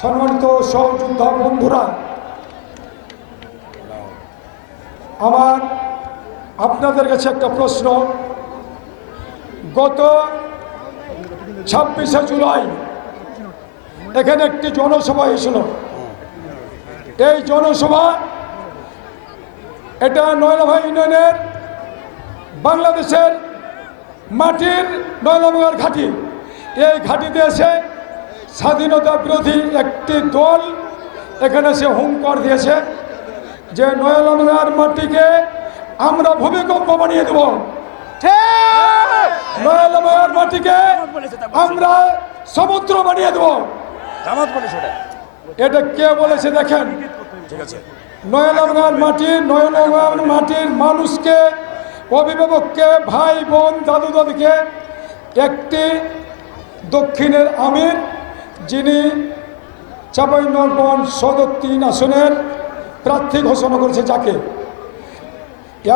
সম্মানিত সহযোদ্ধা বন্ধুরা, আমার আপনাদের কাছে একটা প্রশ্ন। গত 26শে জুলাই এখানে একটি জনসভা হয়েছিল। এই জনসভা এটা নয়লাভাঙ্গা ইউনিয়নের বাংলাদেশের মাটির নয়লাভাঙ্গার ঘাঁটি। এই ঘাঁটিতে এসে স্বাধীনতা বিরোধী একটি দল এখানে সে হুঙ্কার দিয়েছে যে নয়লাভাঙ্গার মাটিকে আমরা ভূমিকম্প বানিয়ে দেব, নয়লাভাঙ্গার মাটিকে আমরা সমুদ্র বানিয়ে দেব। এটা কে বলেছে দেখেন। নয়লাভাঙ্গার মাটির মানুষকে, অভিভাবককে, ভাই বোন, দাদু দাদিকে একটি দক্ষিণের আমির, যিনি চাঁপাইনবাবগঞ্জ সদর 3 আসনের প্রার্থী ঘোষণা করেছে, যাকে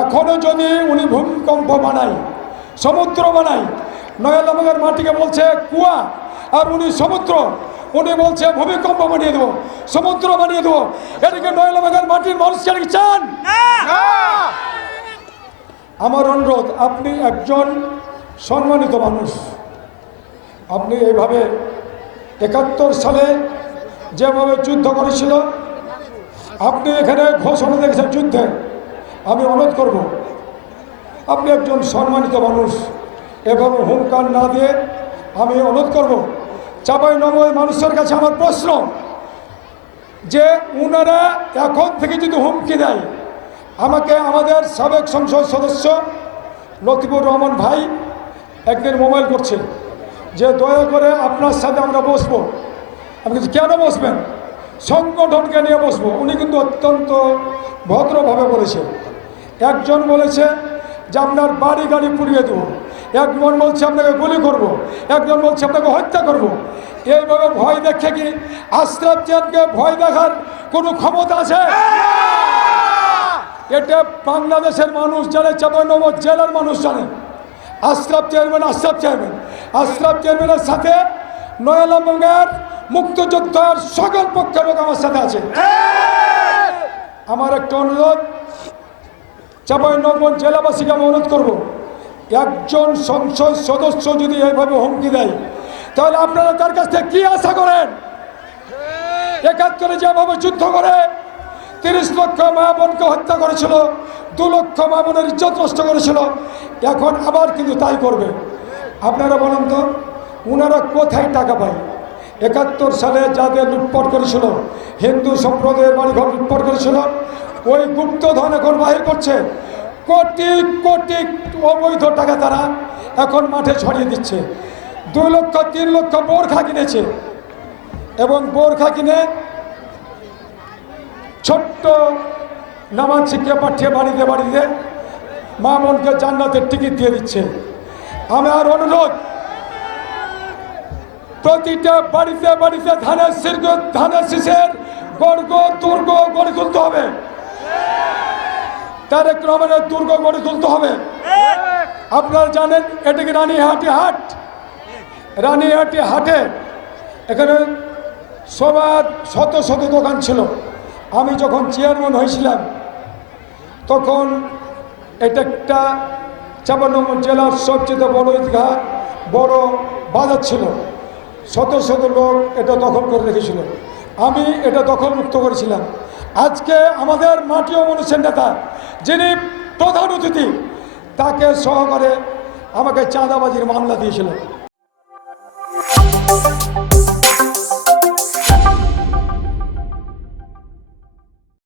এখনও যদি উনি ভূমিকম্প বানায়, সমুদ্র বানায়, নয়লাভাঙ্গার মাটিকে বলছে কুয়া আর উনি সমুদ্র, উনি বলছে ভূমিকম্প বানিয়ে দেবো, সমুদ্র বানিয়ে দেবো। এটাকে নয়লাভাঙ্গার মাটির মানুষকে চান? আমার অনুরোধ, আপনি একজন সম্মানিত মানুষ, আপনি এইভাবে 71 সালে যেভাবে যুদ্ধ করেছিল, আপনি এখানে ঘোষণা দেখেছেন যুদ্ধে। আমি অনুরোধ করব, আপনি একজন সম্মানিত মানুষ, এভাবে হুঙ্কার না দিয়ে আমি অনুরোধ করব। চাঁপাইনবাবগঞ্জের মানুষের কাছে আমার প্রশ্ন যে ওনারা এখন থেকে যদি হুমকি দেয়, আমাকে আমাদের সাবেক সংসদ সদস্য লতিফুর রহমান ভাই একদিন মোবাইল করছে যে দয়া করে আপনার সাথে আমরা বসবো। আমি বলছি কেন বসবেন? সংগঠনকে নিয়ে বসবো। উনি কিন্তু অত্যন্ত ভদ্রভাবে বলেছে। একজন বলেছে যে আপনার বাড়ি গাড়ি পুড়িয়ে দেবো, একজন বলছে আপনাকে গুলি করব, একজন বলছে আপনাকে হত্যা করব। এইভাবে ভয় দেখে কি আশরাফ চেয়ারকে ভয় দেখার কোনো ক্ষমতা আছে? এটা বাংলাদেশের মানুষ জানে, চাঁপাইনবাবগঞ্জ জেলার মানুষ জানে। আশরাফ চেয়ারম্যানের সাথে নয়লাভাঙ্গার মুক্তিযোদ্ধার সকল পক্ষের লোক আমার সাথে আছে। আমার একটা অনুরোধ, চাঁপাইনবাবগঞ্জ জেলাবাসীকে আমি অনুরোধ করব, একজন সংসদ সদস্য যদি এইভাবে হুমকি দেয়, তাহলে আপনারা তার কাছ থেকে কি আশা করেন? 71-এ যেভাবে যুদ্ধ করে 30 লক্ষ মা বোনকে হত্যা করেছিল, 2 লক্ষ মা বোনের ইজ্জত নষ্ট করেছিল, এখন আবার কিন্তু তাই করবে। আপনারা বলেন তো, ওনারা কোথায় টাকা পায়? 71 সালে যাদের লুটপাট করেছিল, হিন্দু সম্প্রদায়ের বাড়িঘর লুটপাট করেছিল, ওই গুপ্তধন এখন বাহির করছে। কোটি কোটি অবৈধ টাকা তারা এখন মাঠে ছড়িয়ে দিচ্ছে। 2 লক্ষ 3 লক্ষ বোরখা কিনেছে, এবং বোরখা কিনে ছোট্ট নামাজ শিক্ষা পাঠিয়ে বাড়িতে বাড়িতে মা বোনকে জান্নাতের টিকিট দিয়ে দিচ্ছে। আমার অনুরোধ, প্রতিটা বাড়িতে বাড়িতে ধানের শীষের দুর্গ গড়ে তুলতে হবে। তারেক রহমানের দুর্গ গড়ে তুলতে হবে। আপনারা জানেন এটাকে রানীহাটি হাটে এখানে সবার শত শত দোকান ছিল। আমি যখন চেয়ারম্যান হয়েছিলাম তখন এটা একটা চাঁপাইনবাবগঞ্জ জেলার সবচেয়ে বড় বাজার ছিল। শত শত লোক এটা দখল করে রেখেছিল। আমি এটা দখল মুক্ত করেছিলাম। আজকে আমাদের মাটি ও মানুষের নেতা যিনি প্রধান অতিথি, তাকে সহকারে আমাকে চাঁদাবাজির মামলা দিয়েছিল।